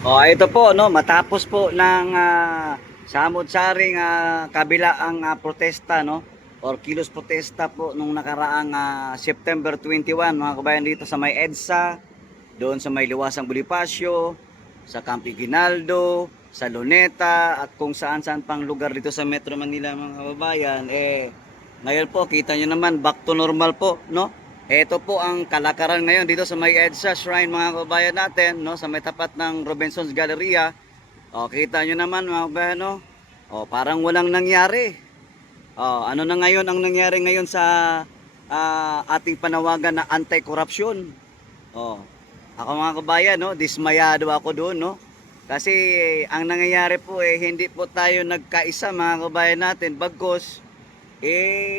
Ito po no, matapos po ng samot-saring kabilaang protesta no or kilos protesta po nung nakaraang September 21 mga kabayan dito sa may EDSA, doon sa may Liwasang Bonifacio, sa Campo Ginaldo, sa Luneta at kung saan-saan pang lugar dito sa Metro Manila mga kababayan ngayon po kita nyo naman back to normal po no. Ito po ang kalakaran ngayon dito sa may EDSA Shrine mga kababayan natin no, sa may tapat ng Robinson's Galleria. Kita nyo naman mga kababayan no. Parang walang nangyari. Ano na ngayon ang nangyari ngayon sa ating panawagan na anti-corruption. Ako mga kabayan no, dismayado ako doon no. Kasi ang nangyayari po hindi po tayo nagkaisa mga kabayan natin bagkos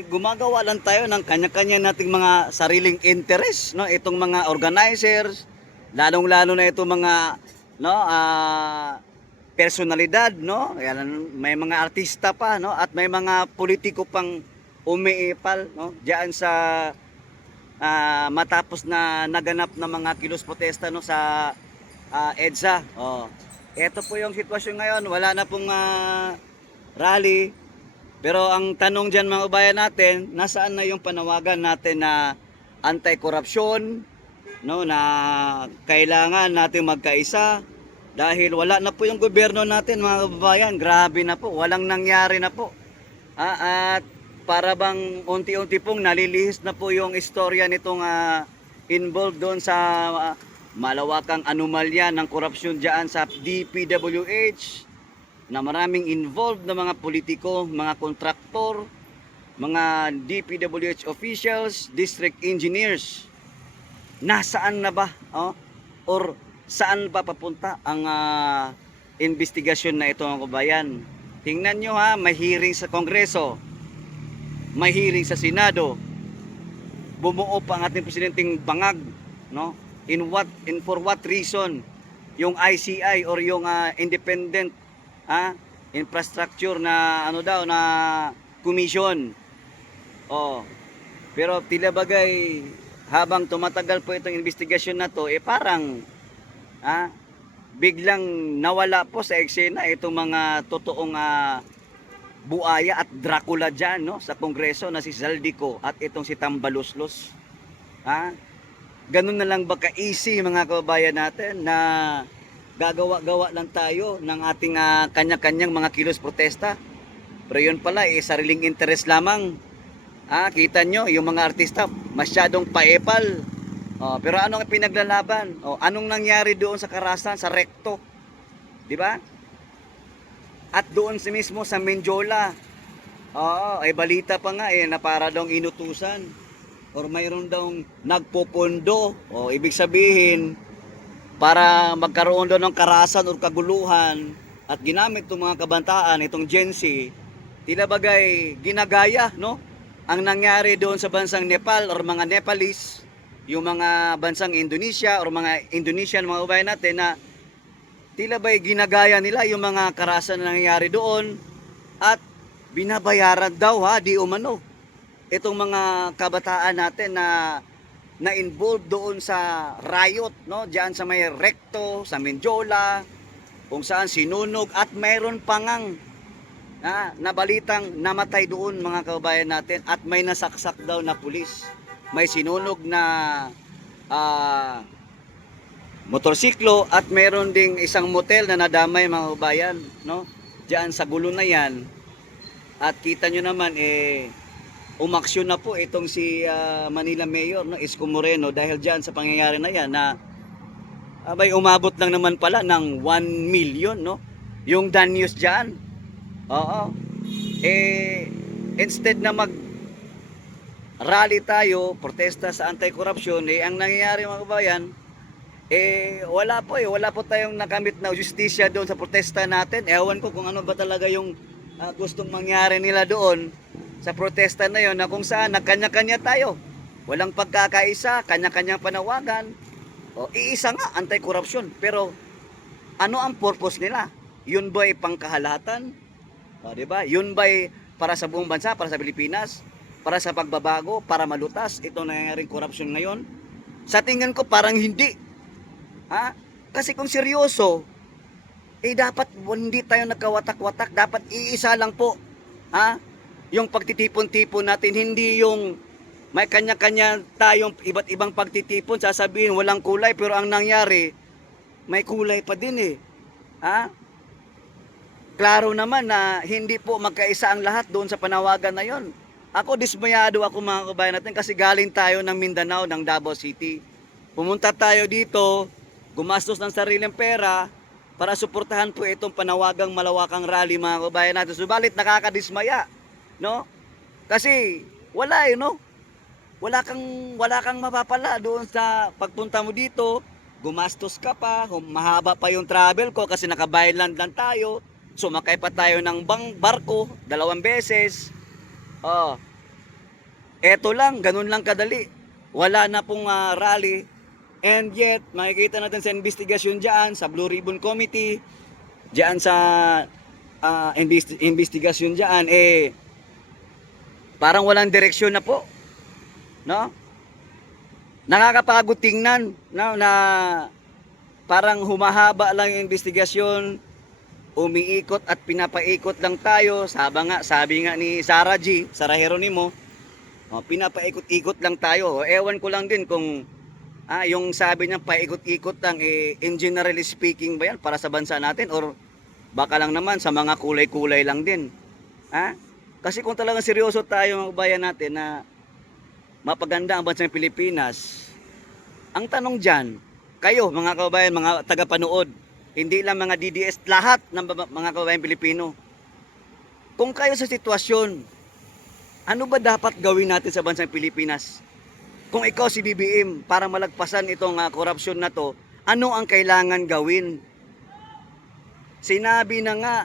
gumagawa lang tayo ng kanya-kanya nating mga sariling interest no, itong mga organizers, lalong-lalo na itong mga no personalidad no, yan, may mga artista pa no at may mga politiko pang umiipal no diyan sa matapos na naganap na mga kilos protesta no sa EDSA. Ito po yung sitwasyon ngayon, wala na pong rally. Pero ang tanong dyan mga kabayan natin, nasaan na yung panawagan natin na anti-corruption, no, na kailangan natin magkaisa dahil wala na po yung gobyerno natin mga kababayan, grabe na po, walang nangyari na po. At para bang unti-unti pong nalilihis na po yung istorya nitong involved doon sa malawakang anomalya ng korupsyon dyan sa DPWH, na maraming involved na mga politiko, mga kontraktor, mga DPWH officials, district engineers. Nasaan na ba? Or saan ba papunta ang investigasyon na ito mga kabayan? Tingnan nyo may hearing sa Kongreso, may hearing sa Senado, bumuo pa ang ating presidenteng bangag, no? For what reason? Yung ICI or yung independent infrastructure na na commission. Pero tila bagay habang tumatagal po itong investigasyon na to parang biglang nawala po sa eksena itong mga totoong buaya at Dracula dyan no sa Kongreso na si Zaldico at itong si Tambaluslos. Ganun na lang ba ka-easy mga kababayan natin na gagawa-gawa lang tayo ng ating kanya-kanyang mga kilos protesta? Pero yun pala sariling interest lamang. Kita nyo yung mga artista masyadong paepal. Pero anong pinaglalaban? Anong nangyari doon sa Karasan, sa Recto? Di ba? At doon mismo sa Menjola, balita pa nga na para daw inutusan or mayroon daw nagpopondo. Ibig sabihin para magkaroon daw ng karahasan o kaguluhan at ginamit itong mga kabantaan, itong Gen Z, tila bagay ginagaya no ang nangyari doon sa bansang Nepal or mga Nepalese, yung mga bansang Indonesia or mga Indonesian mga kabayan natin na tila bagay ginagaya nila yung mga karahasan na nangyayari doon at binabayaran daw di umano itong mga kabataan natin na involved doon sa riot no diyan sa may Recto, sa Menjola, kung saan sinunog at mayroon pangang na balitang namatay doon mga kababayan natin at may nasaksak daw na pulis. May sinunog na motorsiklo at mayroon ding isang motel na nadamay mga kababayan no diyan sa gulo na yan. At kita nyo naman umaksyon na po itong si Manila Mayor no, Isko Moreno dahil diyan sa pangyayari na yan na umabot lang naman pala ng 1 million no yung danyos diyan. Instead na mag rally tayo, protesta sa anti-corruption, ang nangyayari mga kabayan wala po tayong nakamit na justisya doon sa protesta natin. Ewan ko kung ano ba talaga yung gustong mangyari nila doon sa protesta na yon na kung saan nagkanya-kanya tayo. Walang pagkakaisa, kanya-kanyang panawagan. Iisa nga, anti-corruption. Pero ano ang purpose nila? Yun ba'y pangkahalatan? Diba? Yun ba'y para sa buong bansa, para sa Pilipinas? Para sa pagbabago, para malutas itong nangyayaring corruption ngayon? Sa tingin ko parang hindi. Kasi kung seryoso, dapat hindi tayo nagkawatak-watak, dapat iisa lang po. Ha? Yung pagtitipon-tipon natin, hindi yung may kanya-kanya tayong iba't ibang pagtitipon, sasabihin walang kulay, pero ang nangyari, may kulay pa din eh. Ha? Klaro naman na hindi po magkaisa ang lahat doon sa panawagan na yon. Ako, dismayado ako mga kabayan natin kasi galing tayo ng Mindanao, ng Davao City. Pumunta tayo dito, gumastos ng sariling pera para suportahan po itong panawagang malawakang rally mga kabayan natin. Subalit nakakadismaya, no? Kasi wala no? Wala kang mapapala doon sa pagpunta mo dito. Gumastos ka pa, mahaba pa yung travel ko kasi nakabayad lang tayo. Sumakay pa tayo ng barko 2 beses. Oh. Eto lang, ganun lang kadali. Wala na pong rally. And yet, makikita natin sa investigasyon diyan sa Blue Ribbon Committee, diyan sa investigasyon diyan parang walang direksyon na po. No? Nakakapagod tingnan, no, na parang humahaba lang yung investigasyon, umiikot at pinapaikot lang tayo. Sabi nga ni Sarah Geronimo, pinapaikot-ikot lang tayo. Ewan ko lang din kung yung sabi niya paikot-ikot lang, in generally speaking ba yan para sa bansa natin, or baka lang naman sa mga kulay-kulay lang din. Kasi kung talagang seryoso tayo mga bayan natin na mapaganda ang bansang Pilipinas, ang tanong dyan, kayo mga kababayan, mga tagapanood, hindi lang mga DDS, lahat ng mga kababayan Pilipino, kung kayo sa sitwasyon, ano ba dapat gawin natin sa bansang Pilipinas? Kung ikaw si BBM, para malagpasan itong korupsyon na to, ano ang kailangan gawin? Sinabi na nga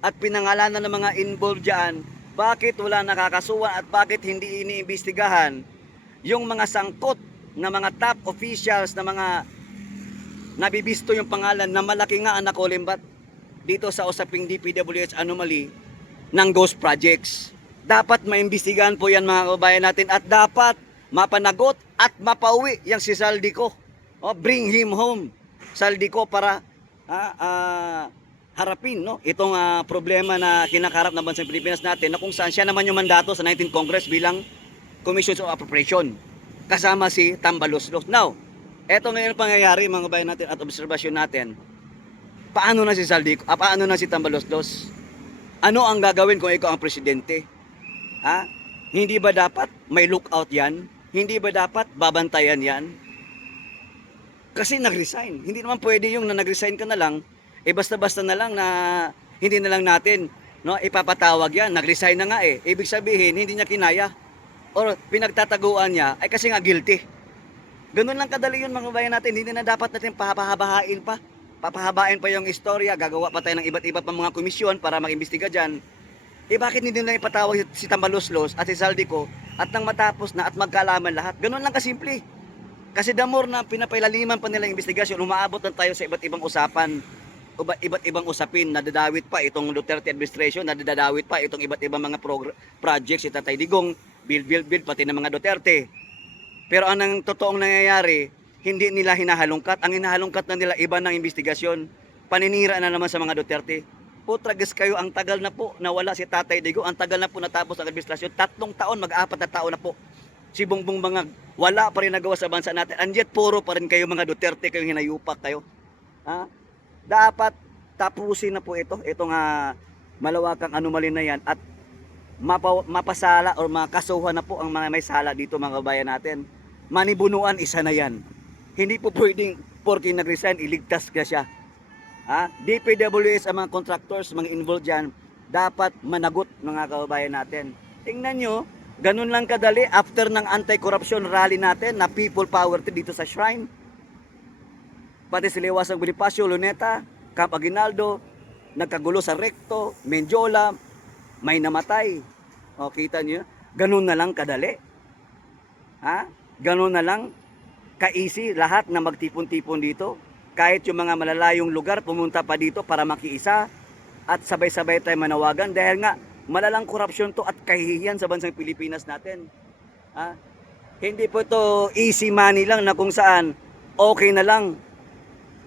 at pinangalanan ng mga involved dyan, bakit wala nakakasuhan at bakit hindi iniimbestigahan yung mga sangkot na mga top officials na mga nabibisto yung pangalan na malaki nga ang nakulimbat dito sa usaping DPWH anomaly ng ghost projects. Dapat maimbestigahan po yan mga kabayan natin at dapat mapanagot at mapauwi yung si Saldico. Bring him home, Saldico, para harapin itong problema na kinakarap ng bansang Pilipinas natin, na kung saan siya naman yung mandato sa 19th Congress bilang Commission of Appropriation kasama si Tambaloslos. Now, eto ngayon pangyayari mga kabayan natin at obserbasyon natin. Paano na si Saldico? Paano na si Tambaloslos? Ano ang gagawin kung ikaw ang presidente? Hindi ba dapat may lookout yan? Hindi ba dapat babantayan yan? Kasi nag-resign. Hindi naman pwede yung na nag-resign ka na lang, basta-basta na lang na hindi na lang natin ipapatawag yan. Nag-resign na nga Ibig sabihin, hindi niya kinaya. Or pinagtataguan niya ay kasi nga guilty. Ganun lang kadali yun mga bayan natin. Hindi na dapat natin pahabahain pa. Papahabain pa yung istorya. Gagawa pa tayo ng iba't iba pang mga komisyon para mag-imbestiga dyan. Bakit hindi nila ipatawag si Tambaloslos at si Saldico at nang matapos na at magkaalaman lahat? Ganun lang kasimple. Kasi the more na pinapailaliman pa nila yung investigasyon, umaabot na tayo sa iba't ibang usapan, iba't ibang usapin. Nadadawit pa itong Duterte administration, nadadawit pa itong iba't ibang mga projects, si Tatay Digong, build, pati ng mga Duterte. Pero ang totoong nangyayari, hindi nila hinahalungkat. Ang hinahalungkat na nila, iba ng investigasyon. Paninira na naman sa mga Duterte. Putragas kayo, ang tagal na po nawala si Tatay Digong, ang tagal na po natapos ang administrasyon. 3 taon, mag-4 na taon na po. Si Bongbong Bangag, wala pa rin nagawa sa bansa natin. And yet, puro pa rin kayo mga Duterte, kayong hinayupak kayo. Dapat tapusin na po itong malawakang anomaly na yan, at mapasala o makasuhan na po ang mga may sala dito mga kabayan natin. Manibunuan, isa na yan. Hindi po pwedeng porke nag-resign, iligtas ka siya. DPWS, ang mga contractors, mga involved dyan, dapat managot mga kababayan natin. Tingnan nyo, ganun lang kadali after ng anti-corruption rally natin na people power dito sa Shrine. Pati si Liwasang Bonifacio, Luneta, Camp Aguinaldo, nagkagulo sa Recto, Menjola, may namatay. Kita nyo, ganun na lang kadali. Ganun na lang ka-easy lahat na magtipon-tipon dito. Kahit yung mga malalayong lugar pumunta pa dito para makiisa at sabay-sabay tayo manawagan dahil nga malalang korupsyon to at kahihiyan sa bansang Pilipinas natin. Hindi po ito easy money lang na kung saan okay na lang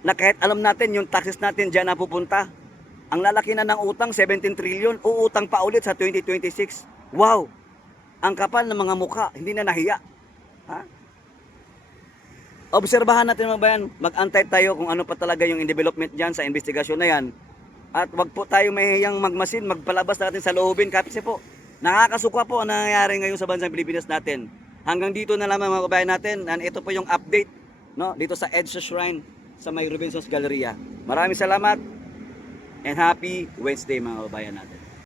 na kahit alam natin yung taxes natin dyan napupunta. Ang lalaki na ng utang, 17 trillion, uutang pa ulit sa 2026. Wow! Ang kapal ng mga mukha, hindi na nahiya. Ha? Obserbahan natin mga bayan, mag-antay tayo kung ano pa talaga yung development dyan sa investigasyon na yan. At wag po tayo mahihiyang magmasin, magpalabas natin sa loobin. Kasi po, nakakasuka po ang nangyayari ngayon sa bansang Pilipinas natin. Hanggang dito na lamang mga kabayan natin. And ito po yung update, no, dito sa EDSA Shrine sa may Robinson's Galleria. Maraming salamat and happy Wednesday mga kabayan natin.